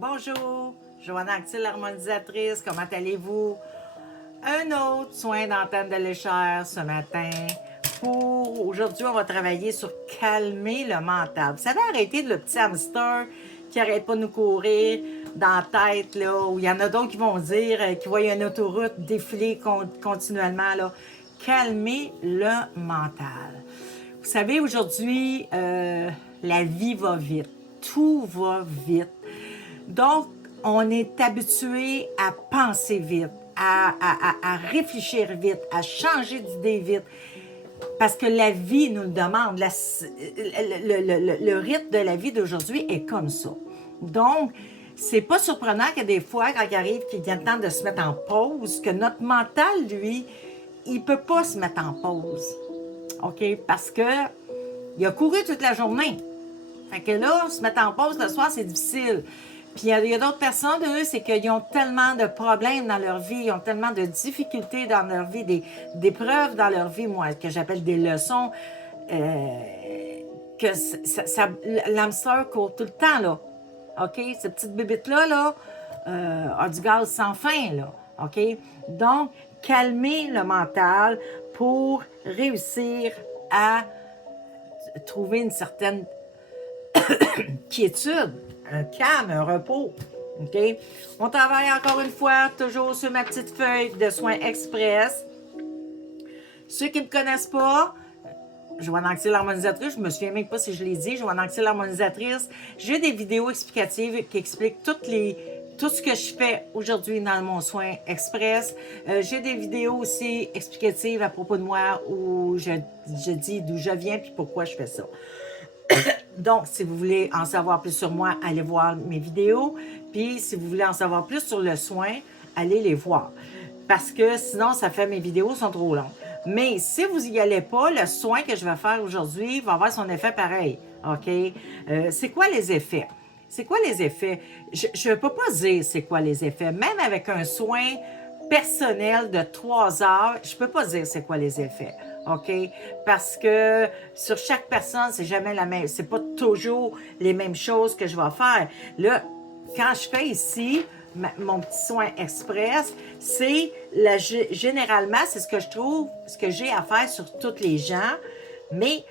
Bonjour, Joanna Actil, l'harmonisatrice, comment allez-vous? Un autre soin d'antenne de l'échelle ce matin. Aujourd'hui, on va travailler sur calmer le mental. Vous savez, arrêter le petit hamster qui n'arrête pas de nous courir dans la tête, là, où il y en a d'autres qui vont dire, qui voient une autoroute défiler continuellement, là. Calmer le mental. Vous savez, aujourd'hui, la vie va vite. Tout va vite. Donc, on est habitué à penser vite, à réfléchir vite, à changer d'idée vite. Parce que la vie nous le demande. Le rythme de la vie d'aujourd'hui est comme ça. Donc, c'est pas surprenant que des fois, quand il arrive qu'il vient le temps de se mettre en pause, que notre mental, lui, il peut pas se mettre en pause. OK? Parce que il a couru toute la journée. Fait que là, se mettre en pause le soir, c'est difficile. Puis il y a d'autres personnes, eux, c'est qu'ils ont tellement de problèmes dans leur vie, ils ont tellement de difficultés dans leur vie, des preuves dans leur vie, moi, que j'appelle des leçons, que l'hamster court tout le temps, là. OK? Cette petite bébite-là, là, a du gaz sans fin, là. OK? Donc, calmer le mental pour réussir à trouver une certaine quiétude, un calme, un repos. OK? On travaille encore une fois, toujours sur ma petite feuille de soins express. Ceux qui ne me connaissent pas, Joanna Actil, l'harmonisatrice, je ne me souviens même pas si je l'ai dit, Joanna Actil, l'harmonisatrice, j'ai des vidéos explicatives qui expliquent tout ce que je fais aujourd'hui dans mon soin express. J'ai des vidéos aussi explicatives à propos de moi où je dis d'où je viens et pourquoi je fais ça. Donc, si vous voulez en savoir plus sur moi, allez voir mes vidéos. Puis, si vous voulez en savoir plus sur le soin, allez les voir. Parce que sinon, ça fait mes vidéos sont trop longues. Mais si vous n'y allez pas, le soin que je vais faire aujourd'hui va avoir son effet pareil. OK? C'est quoi les effets? C'est quoi les effets? Je ne peux pas dire c'est quoi les effets. Même avec un soin personnel de 3 heures, je ne peux pas dire c'est quoi les effets. OK? Parce que sur chaque personne, c'est jamais la même. C'est pas toujours les mêmes choses que je vais faire. Là, quand je fais ici mon petit soin express, c'est généralement, c'est ce que je trouve, ce que j'ai à faire sur toutes les gens, mais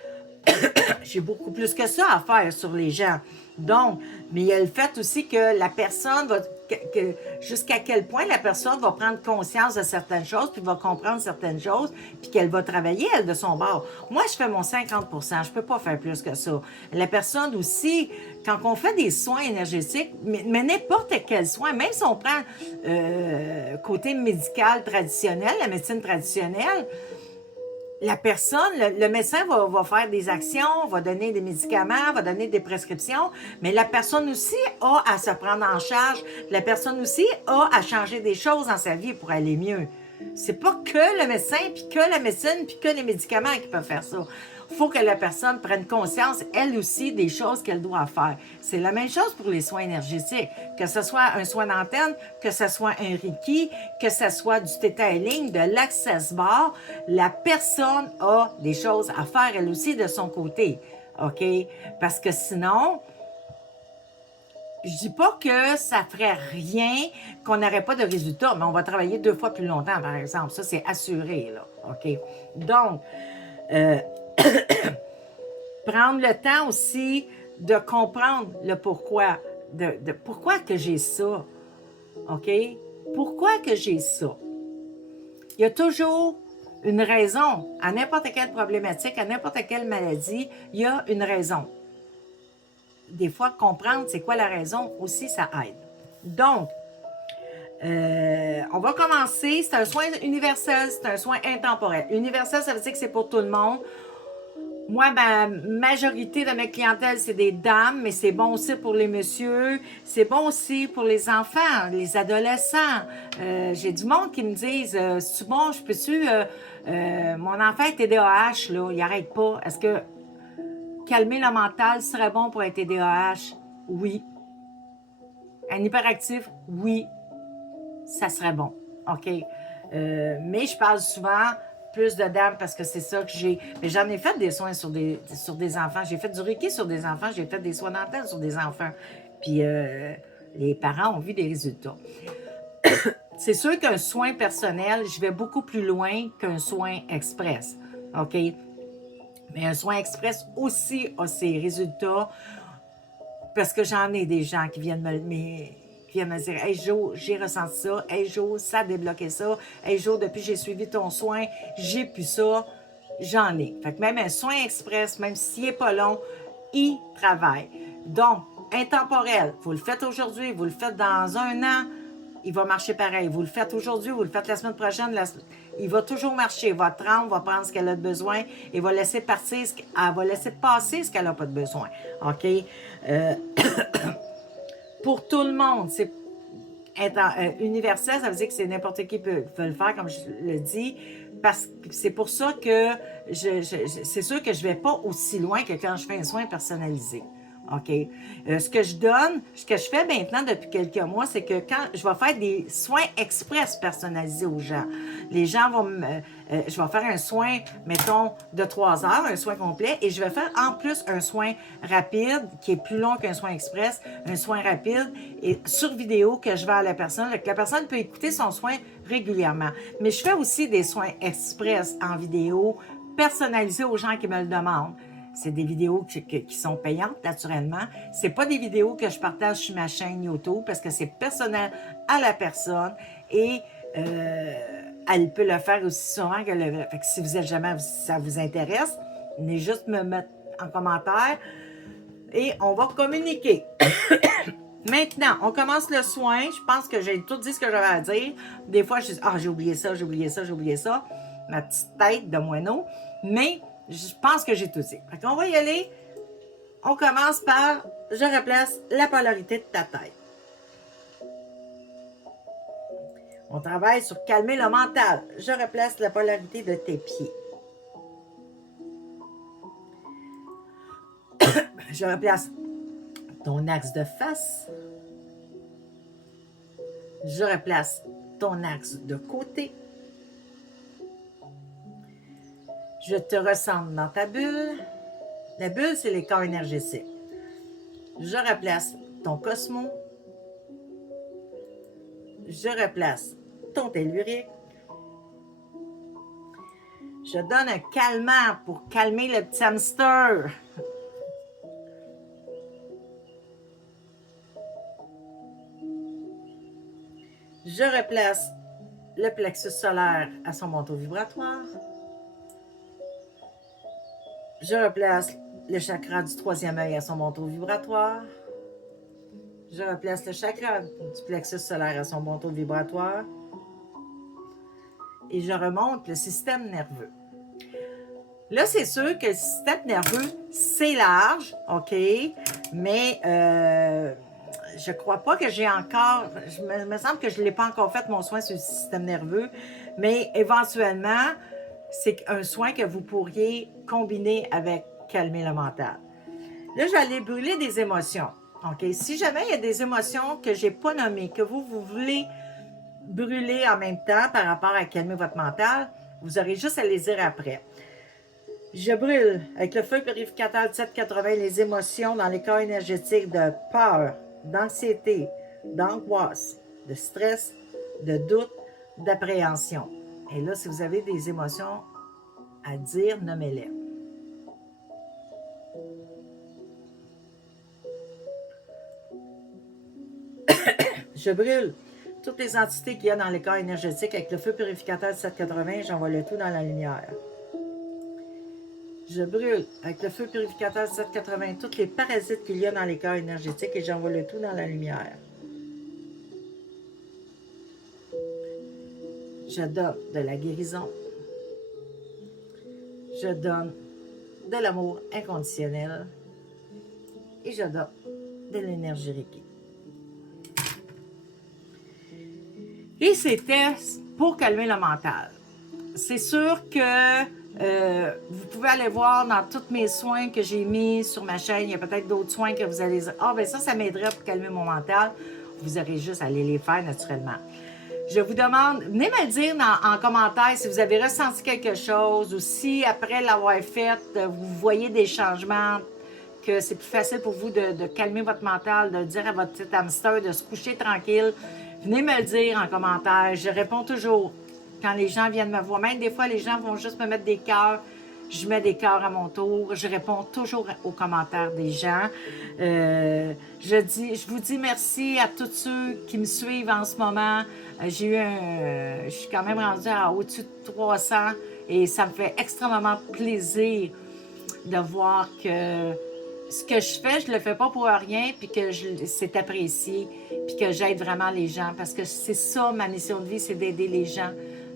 j'ai beaucoup plus que ça à faire sur les gens. Donc, mais il y a le fait aussi que la personne va, jusqu'à quel point la personne va prendre conscience de certaines choses, puis va comprendre certaines choses, puis qu'elle va travailler, elle, de son bord. Moi, je fais mon 50%, je peux pas faire plus que ça. La personne aussi, quand on fait des soins énergétiques, mais n'importe quel soin, même si on prend côté médical traditionnel, la médecine traditionnelle, la personne, le médecin va faire des actions, va donner des médicaments, va donner des prescriptions, mais la personne aussi a à se prendre en charge. La personne aussi a à changer des choses dans sa vie pour aller mieux. C'est pas que le médecin, puis que la médecine, puis que les médicaments qui peuvent faire ça. Il faut que la personne prenne conscience, elle aussi, des choses qu'elle doit faire. C'est la même chose pour les soins énergétiques. Que ce soit un soin d'antenne, que ce soit un Reiki, que ce soit du Theta Healing, de l'Access Bar, la personne a des choses à faire, elle aussi, de son côté. OK? Parce que sinon, je dis pas que ça ferait rien, qu'on n'aurait pas de résultat, mais on va travailler 2 fois plus longtemps, par exemple. Ça, c'est assuré, là. OK? Donc, prendre le temps aussi de comprendre le pourquoi. De pourquoi que j'ai ça. OK? Pourquoi que j'ai ça? Il y a toujours une raison. À n'importe quelle problématique, à n'importe quelle maladie, il y a une raison. Des fois, comprendre c'est quoi la raison aussi, ça aide. Donc, on va commencer. C'est un soin universel, c'est un soin intemporel. Universel, ça veut dire que c'est pour tout le monde. Moi, ma majorité de mes clientèles, c'est des dames, mais c'est bon aussi pour les messieurs. C'est bon aussi pour les enfants, les adolescents. J'ai du monde qui me disent, c'est bon, je peux-tu... mon enfant est TDAH, là, il n'arrête pas. Est-ce que calmer le mental serait bon pour un TDAH? Oui. Un hyperactif? Oui. Ça serait bon. OK? Mais je parle souvent plus de dames parce que c'est ça que j'ai. Mais j'en ai fait des soins sur des enfants. J'ai fait du Reiki sur des enfants. J'ai fait des soins dentaires sur des enfants. Puis Les parents ont vu des résultats. C'est sûr qu'un soin personnel, je vais beaucoup plus loin qu'un soin express. OK? Mais un soin express aussi a ses résultats parce que j'en ai des gens qui viennent me dire Hey Jo, j'ai ressenti ça. Hey Jo, ça a débloqué ça. Hey Jo, depuis que j'ai suivi ton soin, j'ai pu ça. J'en ai. Fait que même un soin express, même s'il n'est pas long, il travaille. Donc, intemporel, vous le faites aujourd'hui, vous le faites dans un an, il va marcher pareil. Vous le faites aujourd'hui, vous le faites la semaine prochaine, il va toujours marcher. Votre âme va prendre ce qu'elle a de besoin et va laisser partir, elle va laisser passer ce qu'elle n'a pas de besoin. OK? Pour tout le monde, c'est universel, ça veut dire que c'est n'importe qui peut le faire, comme je le dis, parce que c'est pour ça que c'est sûr que je ne vais pas aussi loin que quand je fais un soin personnalisé. OK? Ce que je fais maintenant depuis quelques mois, c'est que quand je vais faire des soins express personnalisés aux gens, les gens vont je vais faire un soin, mettons, de 3 heures, un soin complet, et je vais faire en plus un soin rapide, qui est plus long qu'un soin express, un soin rapide, et sur vidéo que je vais à la personne, que la personne peut écouter son soin régulièrement. Mais je fais aussi des soins express en vidéo, personnalisés aux gens qui me le demandent. C'est des vidéos qui sont payantes, naturellement. C'est pas des vidéos que je partage sur ma chaîne YouTube parce que c'est personnel à la personne et elle peut le faire aussi souvent qu'elle le veut. Fait que si vous êtes jamais, ça vous intéresse, venez juste me mettre en commentaire et on va communiquer. Maintenant, on commence le soin. Je pense que j'ai tout dit ce que j'avais à dire. Des fois, je dis j'ai oublié ça, j'ai oublié ça, j'ai oublié ça. Ma petite tête de moineau. Mais je pense que j'ai tout dit. Fait qu'on va y aller. On commence par, je replace la polarité de ta tête. On travaille sur calmer le mental. Je replace la polarité de tes pieds. Je replace ton axe de face. Je replace ton axe de côté. Je te ressemble dans ta bulle. La bulle, c'est les corps énergétiques. Je replace ton cosmo. Je replace ton tellurique. Je donne un calmant pour calmer le petit hamster. Je replace le plexus solaire à son manteau vibratoire. Je replace le chakra du 3e œil à son manteau vibratoire. Je replace le chakra du plexus solaire à son manteau vibratoire. Et je remonte le système nerveux. Là, c'est sûr que le système nerveux, c'est large, OK? Mais je crois pas que j'ai encore... Il me semble que je ne l'ai pas encore fait, mon soin sur le système nerveux. Mais éventuellement, c'est un soin que vous pourriez combiner avec calmer le mental. Là, je vais aller brûler des émotions. OK? Si jamais il y a des émotions que je n'ai pas nommées, que vous voulez brûler en même temps par rapport à calmer votre mental, vous aurez juste à les dire après. Je brûle avec le feu purificateur 780 les émotions dans les corps énergétiques de peur, d'anxiété, d'angoisse, de stress, de doute, d'appréhension. Et là, si vous avez des émotions à dire, nommez-les. Je brûle toutes les entités qu'il y a dans les corps énergétiques avec le feu purificateur 780, j'envoie le tout dans la lumière. Je brûle avec le feu purificateur 780 tous les parasites qu'il y a dans les corps énergétiques et j'envoie le tout dans la lumière. Je donne de la guérison. Je donne de l'amour inconditionnel. Et je donne de l'énergie Reiki. Et c'était pour calmer le mental. C'est sûr que vous pouvez aller voir dans tous mes soins que j'ai mis sur ma chaîne. Il y a peut-être d'autres soins que vous allez dire ben ça m'aiderait pour calmer mon mental. Vous aurez juste à aller les faire naturellement. Je vous demande, venez me le dire en commentaire si vous avez ressenti quelque chose ou si après l'avoir fait, vous voyez des changements que c'est plus facile pour vous de calmer votre mental, de dire à votre petit hamster de se coucher tranquille, venez me le dire en commentaire. Je réponds toujours quand les gens viennent me voir. Même des fois, les gens vont juste me mettre des cœurs. Je mets des cœurs à mon tour. Je réponds toujours aux commentaires des gens. Je vous dis merci à tous ceux qui me suivent en ce moment. Je suis quand même rendue à au-dessus de 300 et ça me fait extrêmement plaisir de voir que ce que je fais, je le fais pas pour rien, puis que c'est apprécié, puis que j'aide vraiment les gens, parce que c'est ça ma mission de vie, c'est d'aider les gens.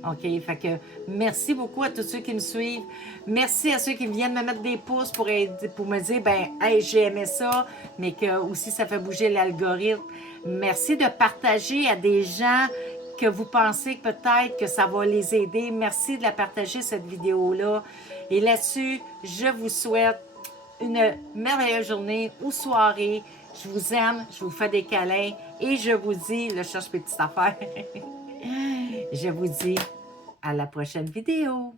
OK? Fait que merci beaucoup à tous ceux qui me suivent. Merci à ceux qui viennent me mettre des pouces pour me dire, ben, hey, j'ai aimé ça, mais que aussi ça fait bouger l'algorithme. Merci de partager à des gens que vous pensez que peut-être que ça va les aider. Merci de la partager, cette vidéo-là. Et là-dessus, je vous souhaite une merveilleuse journée ou soirée. Je vous aime, je vous fais des câlins et je vous dis, là, je cherche mes petites affaires. Je vous dis à la prochaine vidéo.